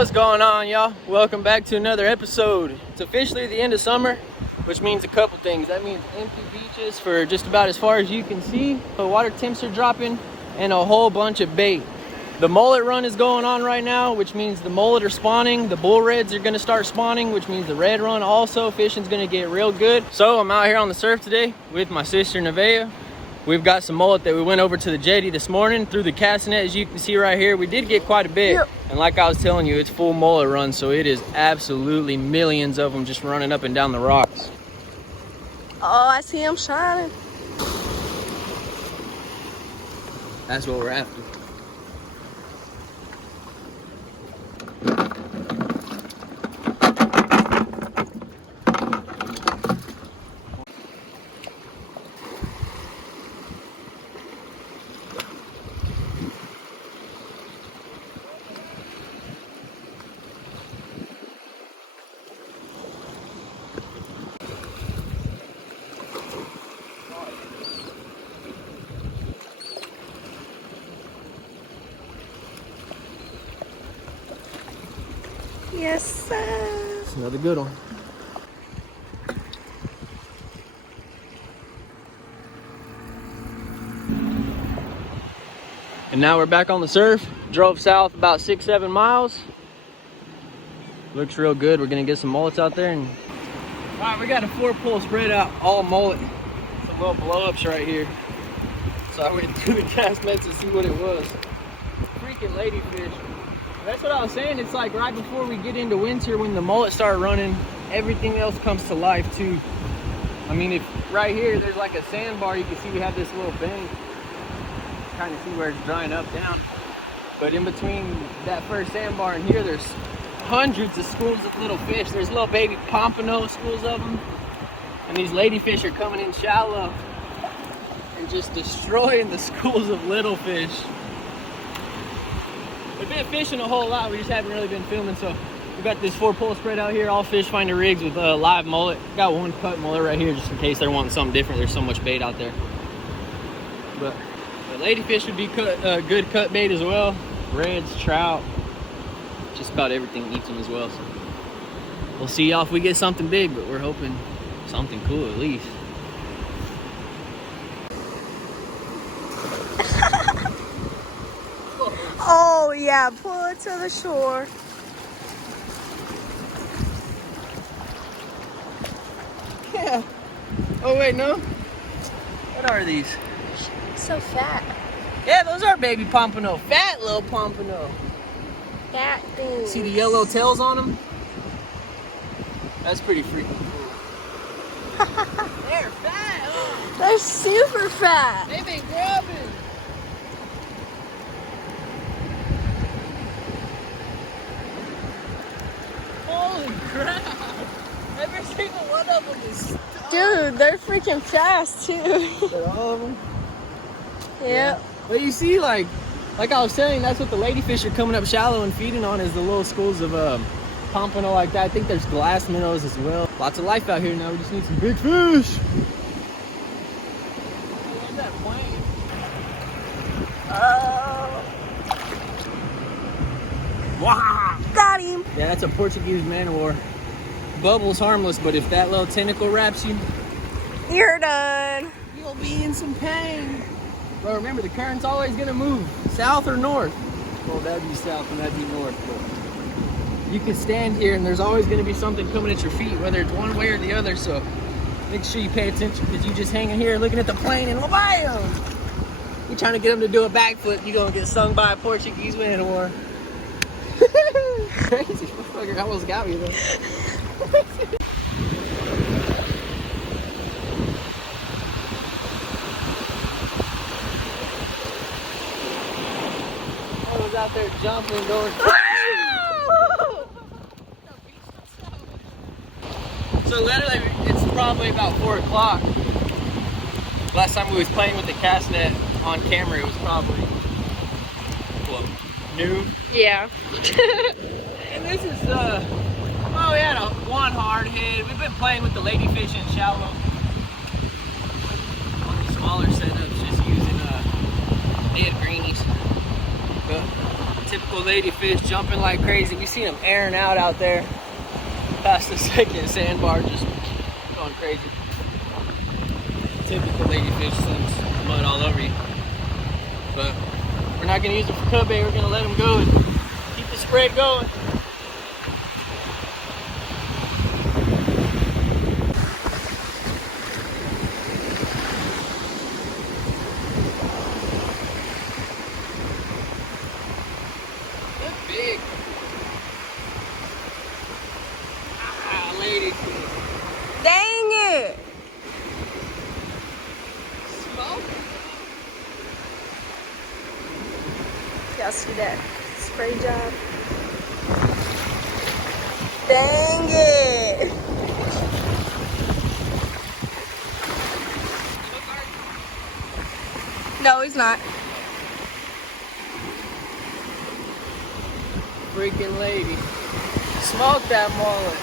What's going on, y'all? Welcome back to another episode. It's officially the end of summer, which means a couple things. That means empty beaches for just about as far as you can see. The water temps are dropping and a whole bunch of bait. The mullet run is going on right now, which means the mullet are spawning. The bull reds are gonna start spawning, which means the red run also. Fishing's gonna get real good. So I'm out here on the surf today with my sister Nevaeh. We've got some mullet that we went over to the jetty this morning through the cast net, as you can see right here. We did get quite a bit. Yep. And like I was telling you, it's full mullet run, so it is absolutely millions of them just running up and down the rocks. Oh, I see them shining. That's what we're after. Yes, sir. It's another good one. And now we're back on the surf. Drove south about 6-7 miles. Looks real good. We're gonna get some mullets out there. And all right, we got a 4-pull spread out, all mullet. Some little blow-ups right here. So I went through the cast nets to see what it was. Freaking ladyfish. That's what I was saying. It's like right before we get into winter, when the mullet start running, everything else comes to life too. I mean, if right here there's like a sandbar, you can see we have this little bank. Kind of see where it's drying up down. But in between that first sandbar and here, there's hundreds of schools of little fish. There's little baby pompano, schools of them. And these ladyfish are coming in shallow and just destroying the schools of little fish. We've been fishing a whole lot, we just haven't really been filming, so we've got this 4-pull spread out here, all fish finder rigs with live mullet. Got one cut mullet right here just in case they're wanting something different. There's so much bait out there. But the ladyfish would be good cut bait as well. Reds, trout, just about everything eats them as well. So we'll see y'all if we get something big, but we're hoping something cool at least. Oh, yeah, pull it to the shore. Yeah. Oh, wait, no? What are these? So fat. Yeah, those are baby pompano. Fat little pompano. Fat things. See the yellow tails on them? That's pretty freaking cool. They're fat. Oh. They're super fat. They've been grubbing. Holy crap. Every single one of them is stuck. Dude, they're freaking fast too. They're all of them? Yep. Yeah. But you see, like I was saying, that's what the ladyfish are coming up shallow and feeding on, is the little schools of pompano like that. I think there's glass minnows as well. Lots of life out here now. We just need some big fish. Where's that plane? Oh. Wow. Got him. Yeah, that's a Portuguese man-o-war. Bubble's harmless, but if that little tentacle wraps you, You're done. you'll be in some pain. But remember, the current's always gonna move, south or north. Well, that'd be south and that'd be north, but you can stand here and there's always gonna be something coming at your feet, whether it's one way or the other, so make sure you pay attention, because you just hanging here looking at the plane and bam! You're trying to get them to do a backflip, you're gonna get stung by a Portuguese man-o-war. Crazy, motherfucker almost got me though. I was out there jumping, going. So literally, it's probably about 4 o'clock. Last time we was playing with the cast net on camera, it was probably, what, noon? Yeah. And this is, well, we had one hard head. We've been playing with the ladyfish in shallow on the smaller setups, just using dead greenies. But Typical ladyfish jumping like crazy. We seen them airing out there. Past the second sandbar, just going crazy. Typical ladyfish since mud all over you. But we're not gonna use it for cut bait. We're gonna let them go and keep the spread going. Big. Ah, lady. Dang it! Smoke. Y'all see that spray job? Dang it! No, he's not. Freaking lady. Smoke that mullet.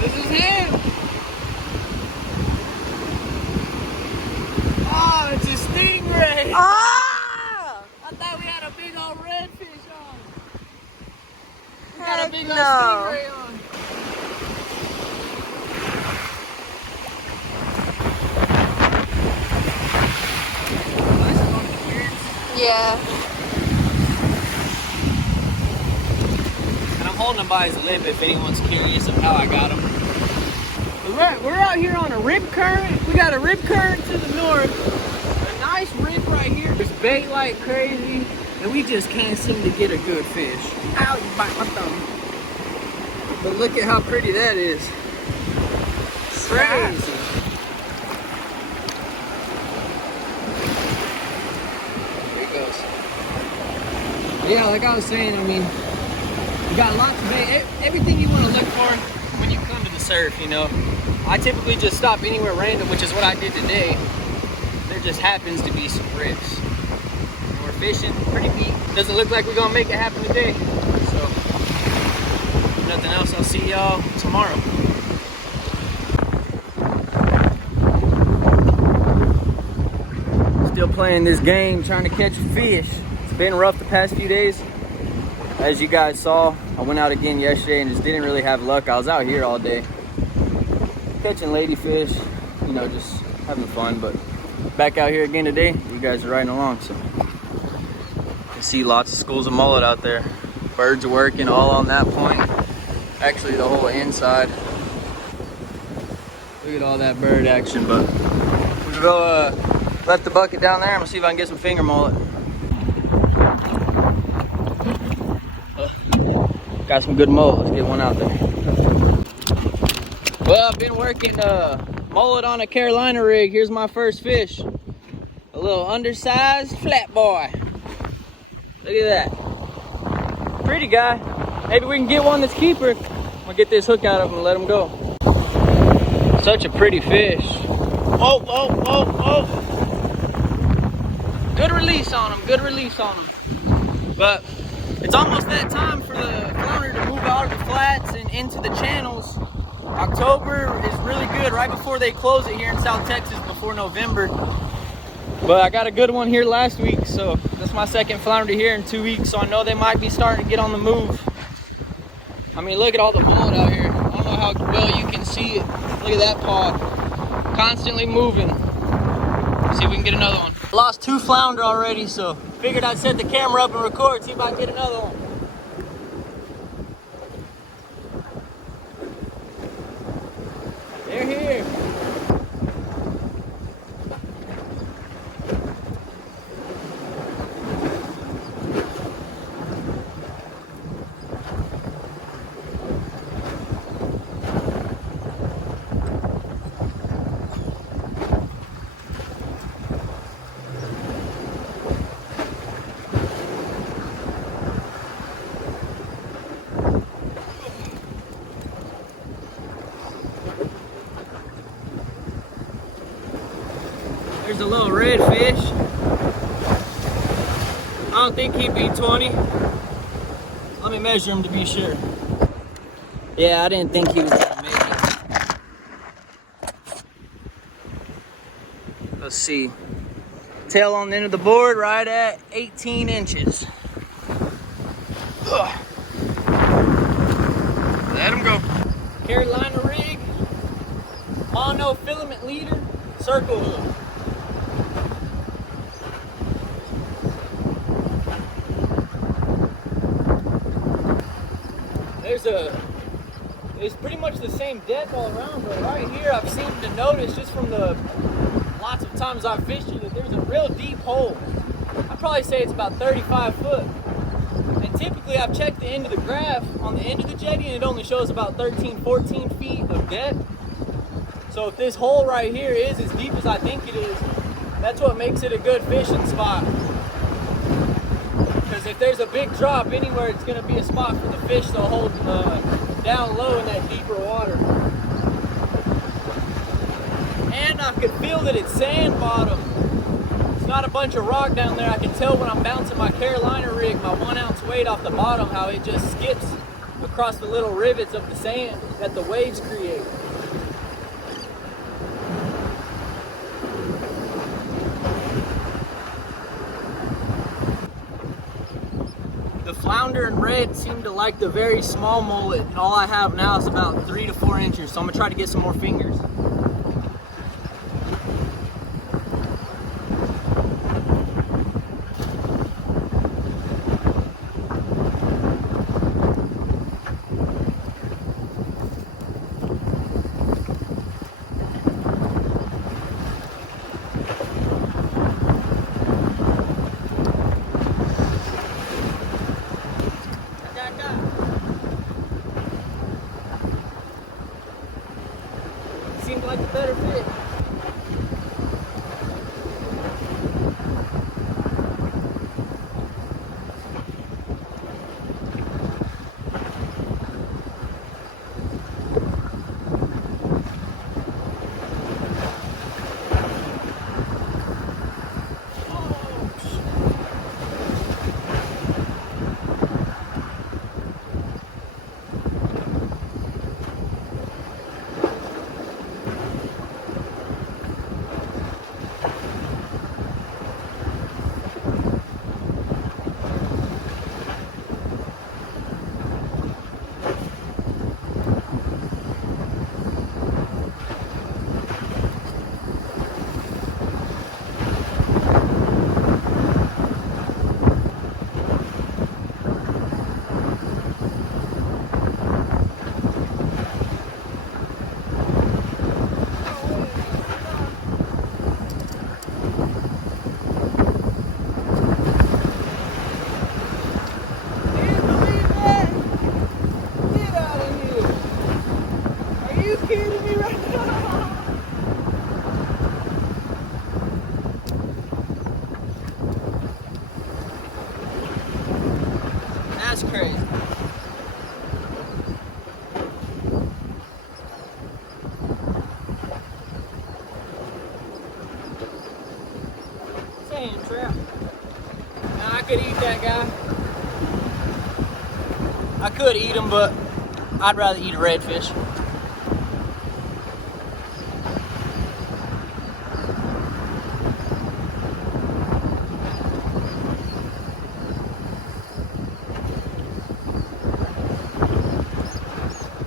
This is him. Oh, it's a stingray. Ah! I thought we had a big old redfish on. We got a Heck big old no. stingray on. Yeah. And I'm holding him by his lip if anyone's curious of how I got him. We're out here on a rip current. We got a rip current to the north. A nice rip right here. There's bait like crazy. And we just can't seem to get a good fish. Ow, you bite my thumb. But look at how pretty that is. Crazy. There he goes. Yeah, like I was saying, I mean, you got lots of bait. Everything you want to look for when you come to the surf, you know. I typically just stop anywhere random, which is what I did today. There just happens to be some rips. And we're fishing pretty deep. Doesn't look like we're gonna make it happen today. So, if nothing else, I'll see y'all tomorrow. Still playing this game, trying to catch a fish. It's been rough the past few days. As you guys saw, I went out again yesterday and just didn't really have luck. I was out here all day catching ladyfish, you know, just having fun, but back out here again today. You guys are riding along, so you can see lots of schools of mullet out there. Birds are working all on that point. Actually, the whole inside. Look at all that bird action, but we'll go let the bucket down there. I'm gonna see if I can get some finger mullet. Got some good mullet. Let's get one out there. Well, I've been working mullet on a Carolina rig. Here's my first fish. A little undersized flat boy. Look at that. Pretty guy. Maybe we can get one that's keeper. I'm gonna get this hook out of him and let him go. Such a pretty fish. Oh, oh, oh, oh. Good release on him, good release on him. But it's almost that time for the flounder to move out of the flats and into the channels. October is really good, right before they close it here in South Texas, before November. But I got a good one here last week, so that's my second flounder here in 2 weeks, so I know they might be starting to get on the move. I mean, look at all the mullet out here. I don't know how well you can see it. Look at that pod, constantly moving. See if we can get another one. Lost 2 flounder already, so figured I'd set the camera up and record, see if I can get another one. They're here. There's a little redfish. I don't think he'd be 20. Let me measure him to be sure. Yeah, I didn't think he was gonna make it. Let's see. Tail on the end of the board right at 18 inches. Ugh. Let him go. Carolina rig, mono filament leader, circle hook. It's pretty much the same depth all around, but right here I've seemed to notice just from the lots of times I've fished here that there's a real deep hole. I'd probably say it's about 35 foot. And typically I've checked the end of the graph on the end of the jetty and it only shows about 13, 14 feet of depth. So if this hole right here is as deep as I think it is, that's what makes it a good fishing spot. Because if there's a big drop anywhere, it's going to be a spot for the fish to hold down low in that deeper water. And I could feel that it's sand bottom. It's not a bunch of rock down there. I can tell when I'm bouncing my Carolina rig, my 1 ounce weight off the bottom, how it just skips across the little rivets of the sand that the waves create. The flounder and red seem to like the very small mullet. All I have now is about 3 to 4 inches, so I'm gonna try to get some more fingers. Seemed like a better fit. That's crazy. Sand trap. Now I could eat that guy. I could eat him, but I'd rather eat a redfish.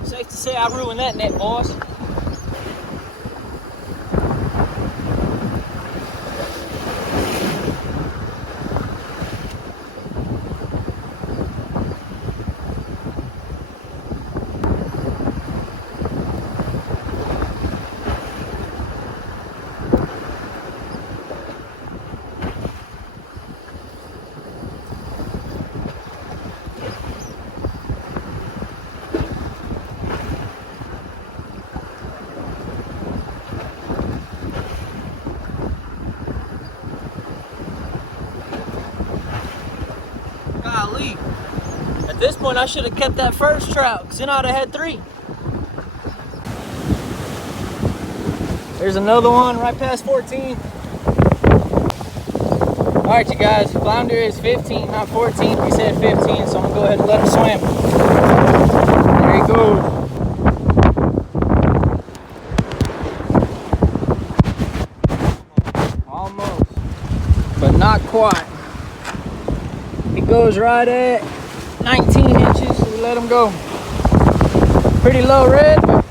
Safe to say I ruined that net, boys. Golly. At this point, I should have kept that first trout, because then I'd have had 3. There's another one right past 14. All right, you guys, flounder is 15, not 14. We said 15, so I'm gonna go ahead and let him swim. There he goes. Almost, but not quite. He goes right at 19 inches, so we let him go. Pretty low red, but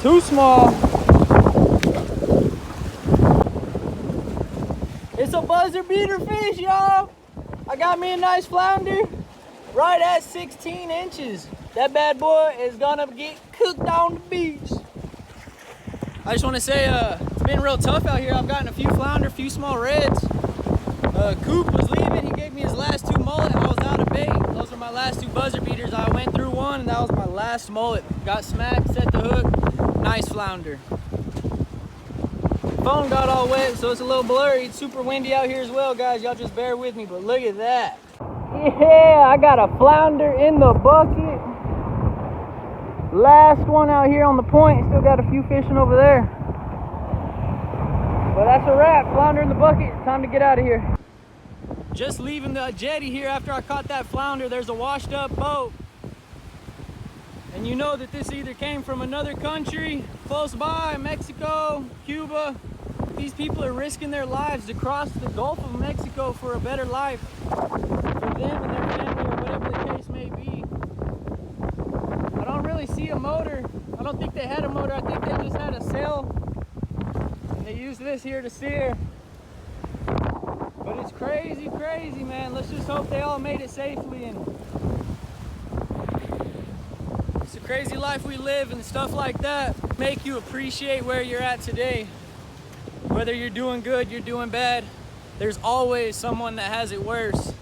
too small. It's a buzzer beater fish, y'all. I got me a nice flounder right at 16 inches. That bad boy is gonna get cooked on the beach. I just want to say it's been real tough out here. I've gotten a few flounder, a few small reds. Coop was leaving. He gave me his last 2 mullet. I was out of bait. Those were my last 2 buzzer beaters. I went through one, and that was my last mullet. Got smacked, set the hook. Nice flounder. Phone got all wet, so it's a little blurry. It's super windy out here as well, guys. Y'all just bear with me, but look at that. Yeah, I got a flounder in the bucket. Last one out here on the point. Still got a few fishing over there. But that's a wrap. Flounder in the bucket. Time to get out of here. Just leaving the jetty here after I caught that flounder. There's a washed up boat. And you know that this either came from another country close by, Mexico, Cuba. These people are risking their lives to cross the Gulf of Mexico for a better life for them and their family, or whatever the case may be. I don't really see a motor. I don't think they had a motor. I think they just had a sail. And they used this here to steer. But it's crazy, crazy, man. Let's just hope they all made it safely. And it's a crazy life we live, and stuff like that make you appreciate where you're at today. Whether you're doing good, you're doing bad, there's always someone that has it worse.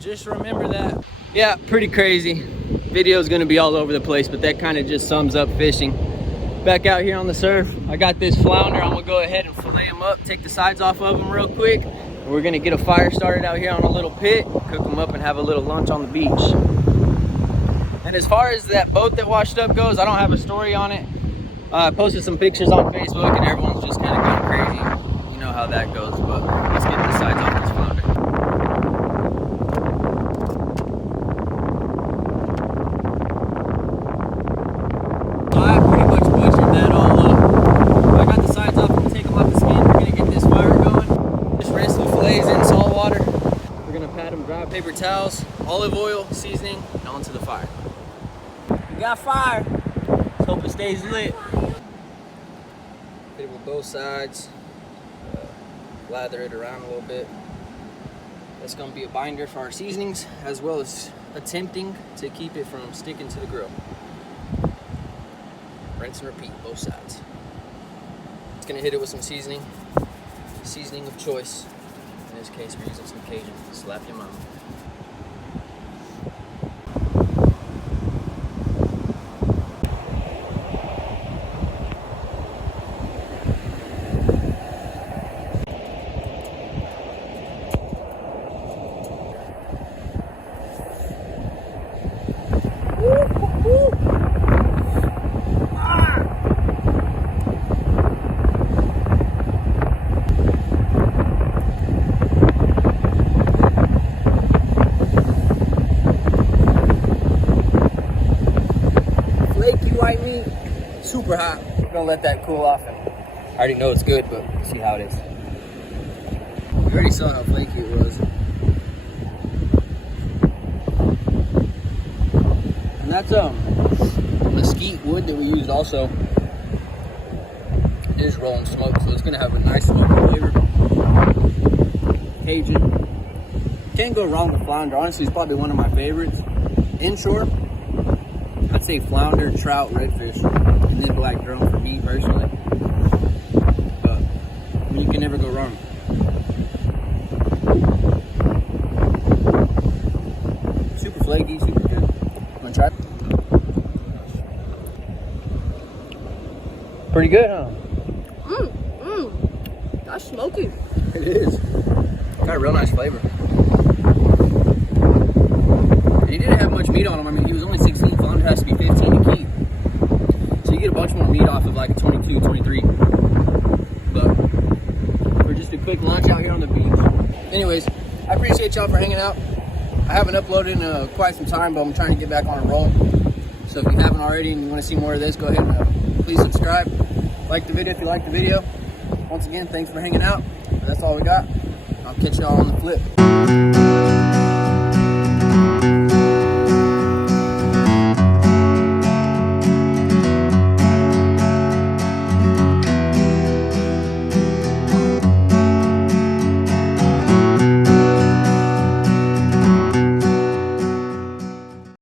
Just remember that. Yeah, pretty crazy. Video's gonna be all over the place, but that kind of just sums up fishing. Back out here on the surf, I got this flounder. I'm gonna go ahead and fillet him up, take the sides off of him real quick. And we're gonna get a fire started out here on a little pit, cook them up and have a little lunch on the beach. And as far as that boat that washed up goes, I don't have a story on it. I posted some pictures on Facebook and everyone's just kind of going crazy. You know how that goes, but let's get the sides off this flounder. So I pretty much butchered that all up. I got the sides off, I'm gonna take them off the skin. We're gonna get this fire going. Just rinse the fillets in salt water. We're gonna pat them dry, paper towels, olive oil, seasoning, and onto the fire. We got fire. Let's hope it stays lit. Hit it with both sides. Lather it around a little bit. That's gonna be a binder for our seasonings, as well as attempting to keep it from sticking to the grill. Rinse and repeat, both sides. It's gonna hit it with some seasoning. Seasoning of choice. In this case, we're using some Cajun. Slap your mama. White meat, super hot. We're gonna let that cool off. And I already know it's good, but see how it is. We already saw how flaky it was. And that's mesquite wood that we used also. It is rolling smoke, so it's gonna have a nice smoky flavor. Cajun. Can't go wrong with flounder. Honestly, it's probably one of my favorites. Inshore, I'd say flounder, trout, redfish, and then black drum for me personally. But I mean, you can never go wrong. Super flaky, super good. Wanna try? Pretty good, huh? That's smoky. It is. Got a real nice flavor. And he didn't have much meat on him. I mean, he was only 16. Flounder has to be 15 to keep. So you get a bunch more meat off of like a 22, 23. But for just a quick lunch out here on the beach. Anyways, I appreciate y'all for hanging out. I haven't uploaded in quite some time, but I'm trying to get back on a roll. So if you haven't already and you want to see more of this, go ahead and please subscribe. Like the video if you like the video. Once again, thanks for hanging out. That's all we got. I'll catch y'all on the flip.